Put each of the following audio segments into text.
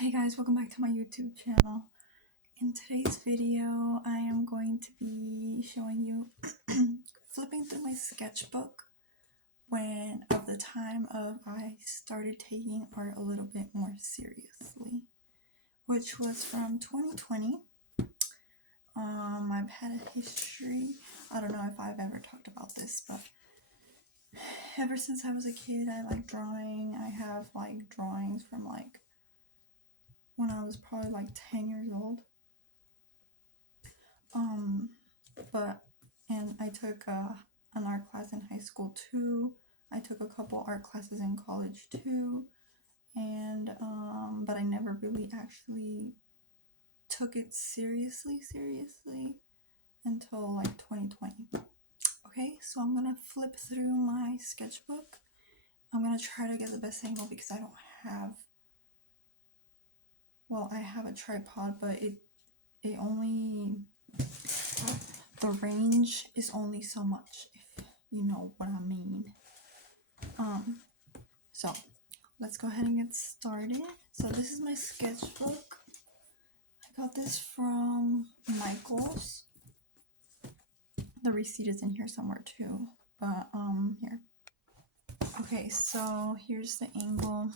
Hey guys, welcome back to my YouTube channel. In today's video, I am going to be showing you flipping through my sketchbook of the time of I started taking art a little bit more seriously, which was from 2020. I've had a history. I don't know if I've ever talked about this, but ever since I was a kid, I like drawing. I have like drawings from like when I was probably like 10 years old. And I took an art class in high school too. I took a couple art classes in college too, and but I never really actually took it seriously until like 2020. Okay, so I'm gonna flip through my sketchbook. I'm gonna try to get the best angle because I don't have, well, I have a tripod, but it only, the range is only so much, if you know what I mean. So let's go ahead and get started. So this is my sketchbook. I got this from Michael's. The receipt is in here somewhere too, but here. Okay, so here's the angle.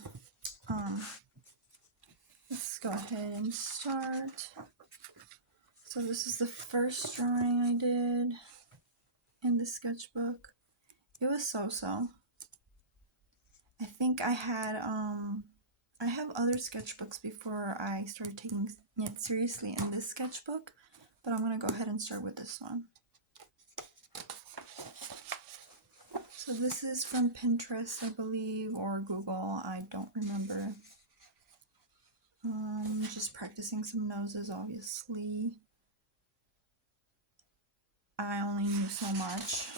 Let's go ahead and start. So this is the first drawing I did in the sketchbook. It was so-so. I think I had I have other sketchbooks before I started taking it seriously in this sketchbook, but I'm gonna go ahead and start with this one. So this is from Pinterest, I believe, or Google, I don't remember. Just practicing some noses, obviously. I only knew so much.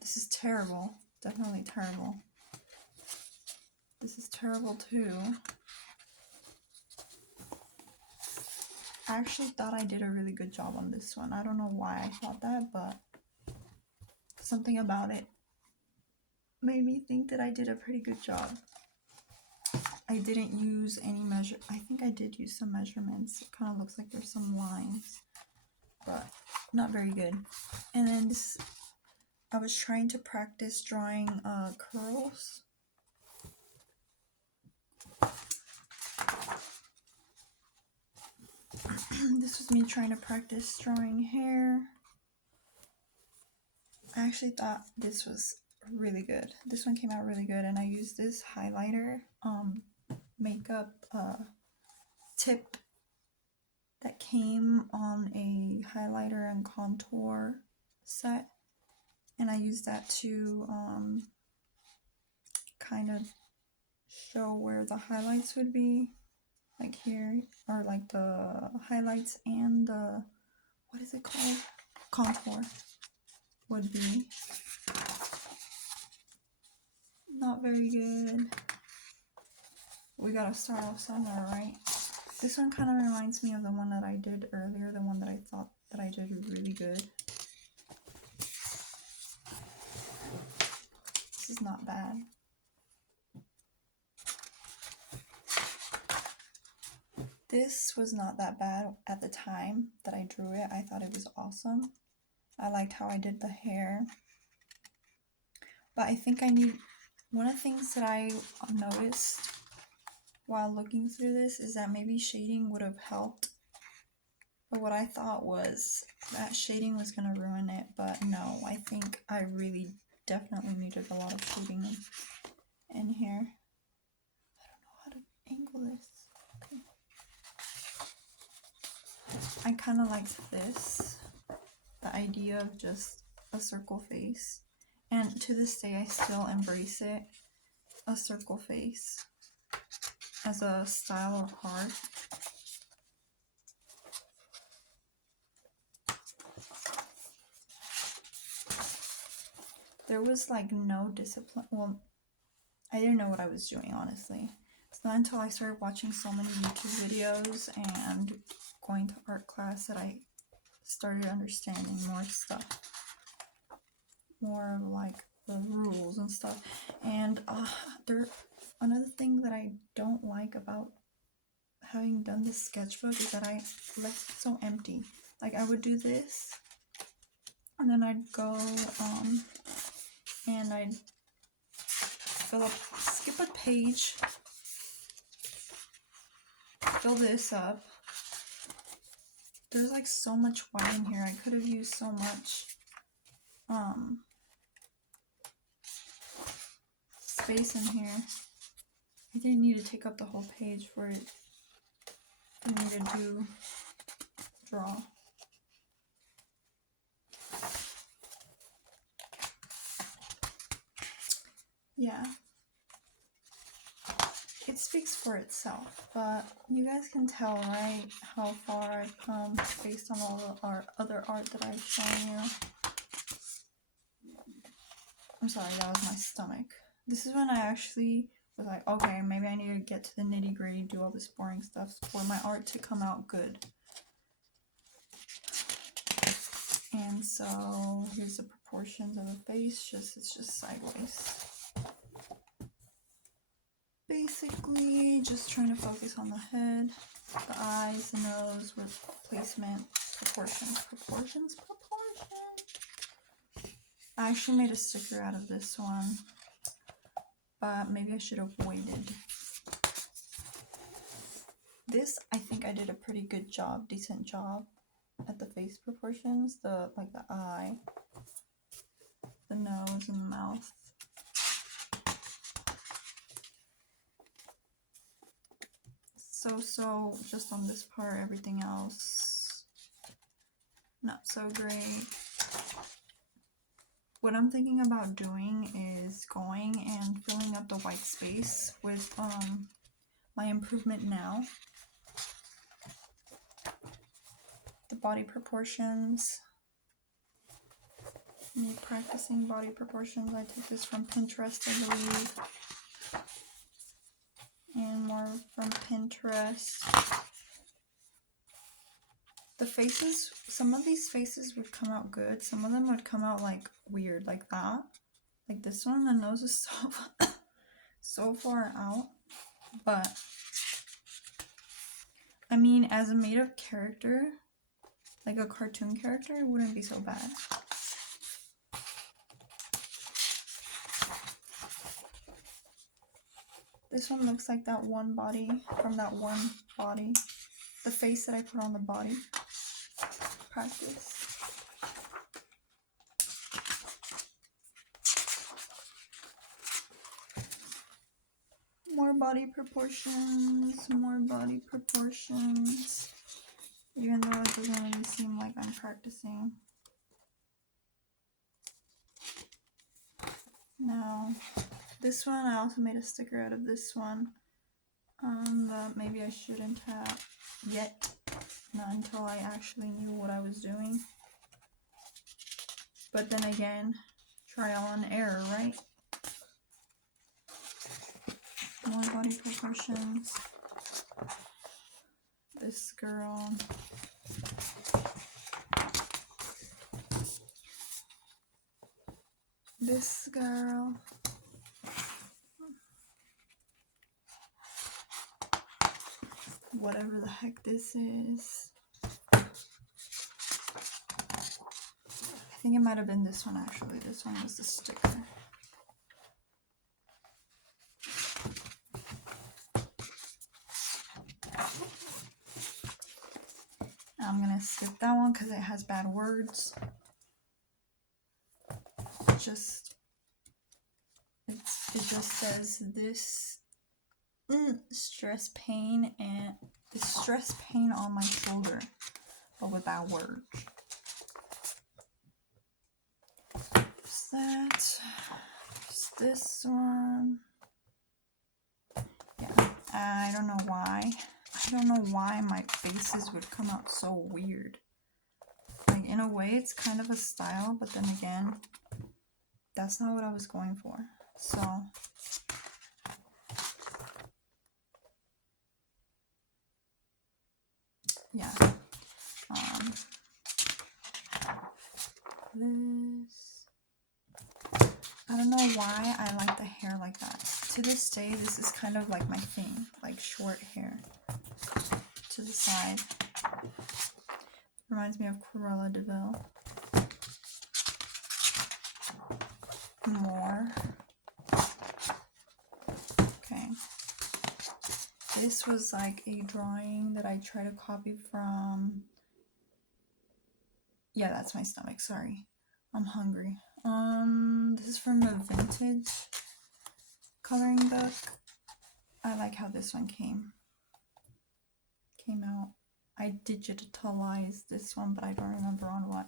This is terrible, definitely terrible. This is terrible too. I actually thought I did a really good job on this one. I don't know why I thought that, but something about it made me think that I did a pretty good job. I didn't use any I think I did use some measurements. It kind of looks like there's some lines, but not very good. And then this, I was trying to practice drawing curls. This was me trying to practice drawing hair. I actually thought this was really good. This one came out really good, and I used this highlighter makeup tip that came on a highlighter and contour set, and I used that to kind of show where the highlights would be, like here, or like the highlights and the, what is it called, contour would be. Not very good. We gotta start off somewhere, right? This one kind of reminds me of the one that I did earlier, the one that I thought that I did really good. This is not bad. This was not that bad at the time that I drew it. I thought it was awesome. I liked how I did the hair. But I think I need, one of the things that I noticed while looking through this is that maybe shading would have helped. But what I thought was that shading was going to ruin it. But no, I think I really definitely needed a lot of shading in here. I don't know how to angle this. Okay. I kind of liked this, the idea of just a circle face, and to this day I still embrace it, a circle face as a style of art. There was like no discipline. Well, I didn't know what I was doing, honestly. It's not until I started watching so many YouTube videos and going to art class that I started understanding more stuff, more of like the rules and stuff. And another thing that I don't like about having done this sketchbook is that I left it so empty. Like, I would do this, and then I'd go, and I'd skip a page, fill this up. There's like so much white in here. I could have used so much space in here. I didn't need to take up the whole page for it for me to draw. Yeah. It speaks for itself, but you guys can tell, right, how far I've come based on all the other art that I've shown you. I'm sorry, that was my stomach. This is when I actually was like, okay, maybe I need to get to the nitty-gritty, do all this boring stuff for my art to come out good. And so here's the proportions of the face, it's just sideways. Basically, just trying to focus on the head, the eyes, the nose with placement, proportions. I actually made a sticker out of this one, but maybe I should have waited. This, I think I did a pretty good job, decent job at the face proportions, the eye, the nose, and the mouth. So just on this part, everything else not so great. What I'm thinking about doing is going and filling up the white space with my improvement now. The body proportions. Me practicing body proportions. I took this from Pinterest, I believe. And more from Pinterest. The faces, some of these faces would come out good. Some of them would come out like weird, like that. Like this one, the nose is so far out. But I mean, as a made-up character, like a cartoon character, it wouldn't be so bad. This one looks like that one body from that one body. The face that I put on the body. Practice. More body proportions, more body proportions. Even though it doesn't really seem like I'm practicing. Now, this one, I also made a sticker out of this one. That maybe I shouldn't have yet. Not until I actually knew what I was doing. But then again, trial and error, right? More body proportions. This girl. This girl. Whatever the heck this is. I think it might have been this one actually. This one was the sticker. I'm gonna skip that one because it has bad words. It just says this stress pain on my shoulder, but with bad words. There's that. There's this one. Yeah, I don't know why. I don't know why my faces would come out so weird. Like, in a way, it's kind of a style, but then again, that's not what I was going for. So, yeah. This. I don't know why I like the hair like that. To this day, this is kind of like my thing, like short hair. to the side. Reminds me of Cruella de Vil. More. Okay. This was like a drawing that I tried to copy from. Yeah, that's my stomach, sorry. I'm hungry. This is from a vintage coloring book. I like how this one came out. I digitalized this one, but I don't remember on what.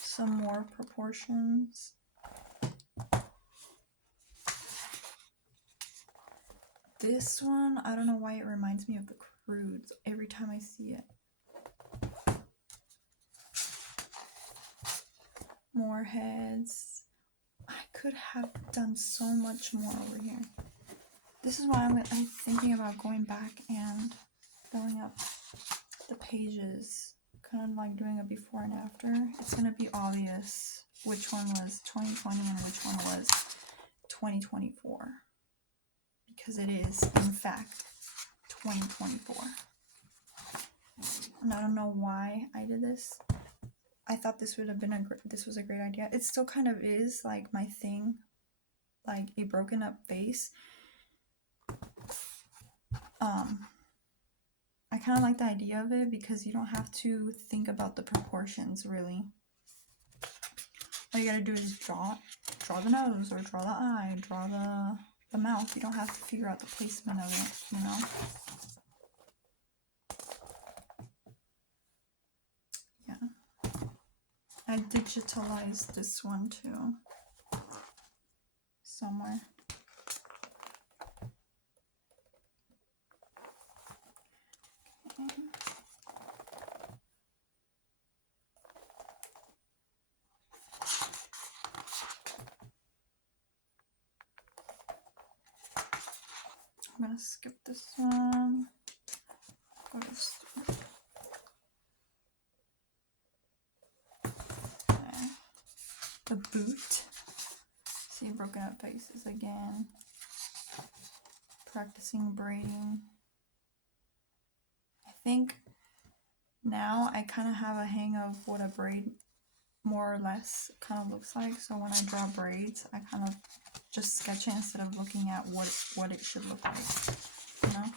Some more proportions. This one, I don't know why it reminds me of the Croods every time I see it. More heads. I could have done so much more over here. This is why I'm thinking about going back and filling up the pages, kind of like doing a before and after. It's going to be obvious which one was 2020 and which one was 2024, because it is in fact 2024. And I don't know why I did this. I thought this would have been this was a great idea. It still kind of is like my thing, like a broken up face. I kind of like the idea of it because you don't have to think about the proportions really. All you gotta do is draw the nose, or draw the eye, draw the mouth. You don't have to figure out the placement of it, you know? Yeah. I digitalized this one too. Somewhere. Okay. I'm gonna skip this one. Go to start. Okay. The boot. See broken up faces again. Practicing braiding. I think now I kind of have a hang of what a braid more or less kind of looks like. So when I draw braids, I kind of just sketch it instead of looking at what it should look like, you know?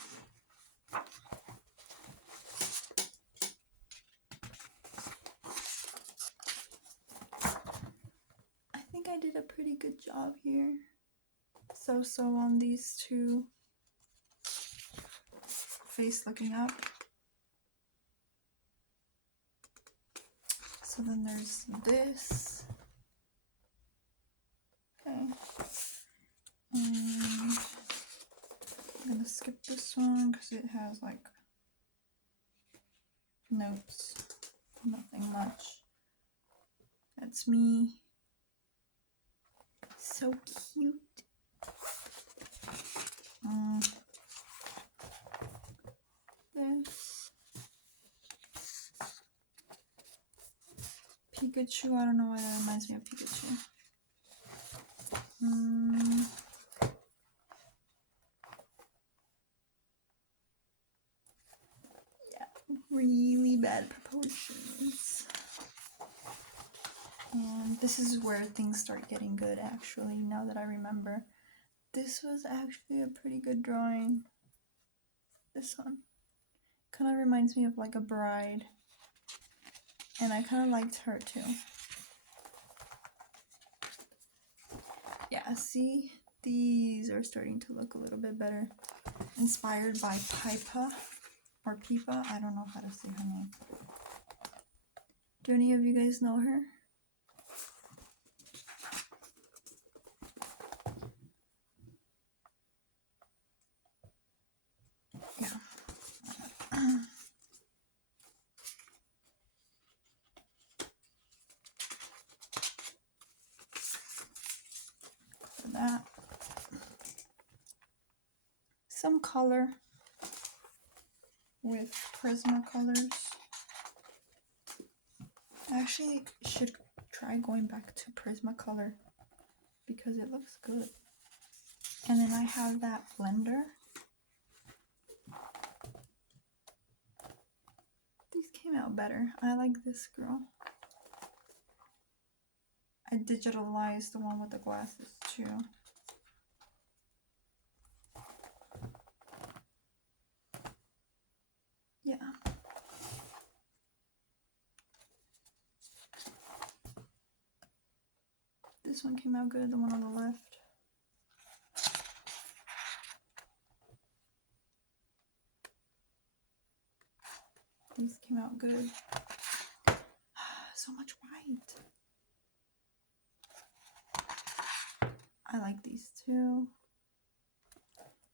I think I did a pretty good job here. So on these two, face looking up. So then there's this. Okay. And I'm gonna skip this one because it has like notes, nothing much. That's me. So cute. This Pikachu. I don't know why that reminds me of Pikachu. Yeah, really bad proportions. And this is where things start getting good, actually, now that I remember. This was actually a pretty good drawing. This one kind of reminds me of like a bride. And I kind of liked her too. Yeah, see? These are starting to look a little bit better. Inspired by Pipa, or Pipa, I don't know how to say her name. Do any of you guys know her? Yeah. For that. Some color with Prismacolors. I actually should try going back to Prismacolor because it looks good. And then I have that blender These came out better. I like this girl. I digitalized the one with the glasses too. Yeah. This one came out good, the one on the left. These came out good. So much white. I like these too.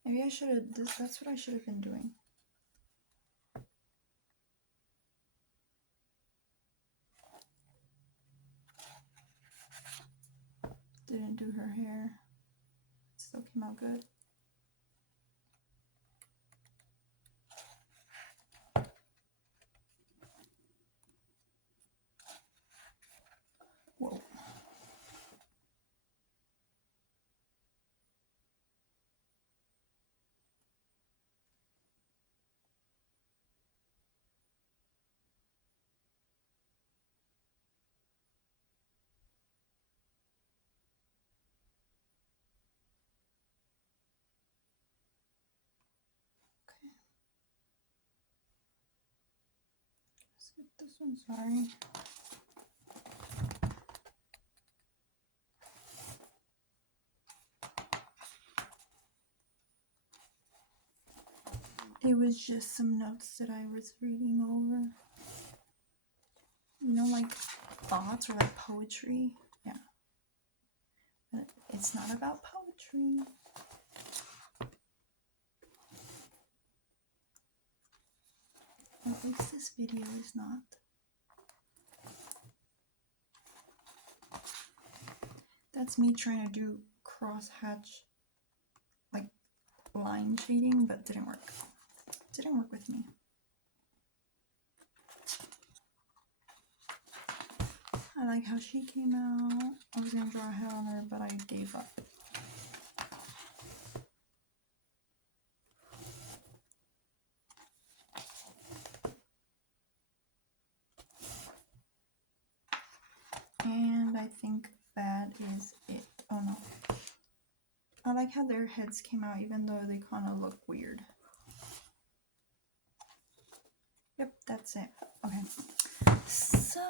Maybe I should have, that's what I should have been doing. Didn't do her hair. Still came out good. Whoa. Okay. Let's get this one, sorry. It was just some notes that I was reading over. You know, like thoughts or like poetry. Yeah. But it's not about poetry. At least this video is not. That's me trying to do crosshatch, like line shading, but didn't work. Didn't work with me. I like how she came out. I was gonna draw a head on her, but I gave up. And I think that is it. Oh no. I like how their heads came out even though they kind of look weird. Yep, that's it. Okay. So,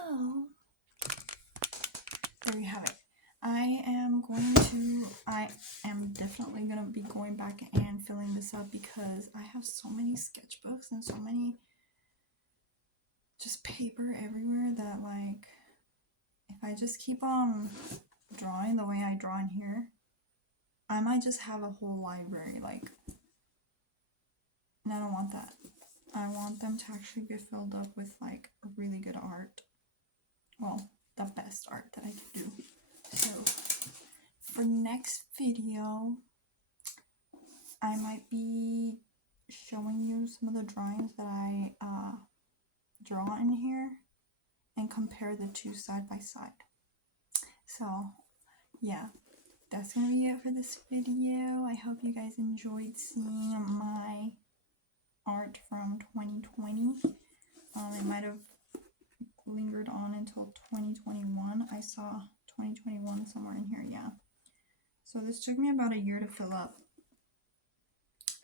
there you have it. I am definitely going to be going back and filling this up because I have so many sketchbooks and so many just paper everywhere that, like, if I just keep on drawing the way I draw in here, I might just have a whole library, like, and I don't want that. I want them to actually be filled up with, like, really good art. Well, the best art that I can do. So, for next video, I might be showing you some of the drawings that I draw in here and compare the two side by side. So, yeah, that's gonna be it for this video. I hope you guys enjoyed seeing my art from 2020. It might have lingered on until 2021. I saw 2021 somewhere in here, yeah. So this took me about a year to fill up.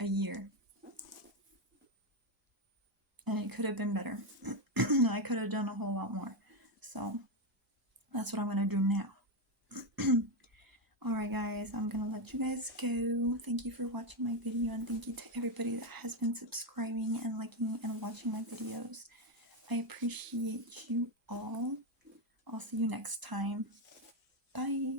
A year. And it could have been better. I could have done a whole lot more. So that's what I'm going to do now. Alright guys, I'm going to let you guys go. Thank you for watching my video, and thank you to everybody that has been subscribing and liking and watching my videos. I appreciate you all. I'll see you next time. Bye.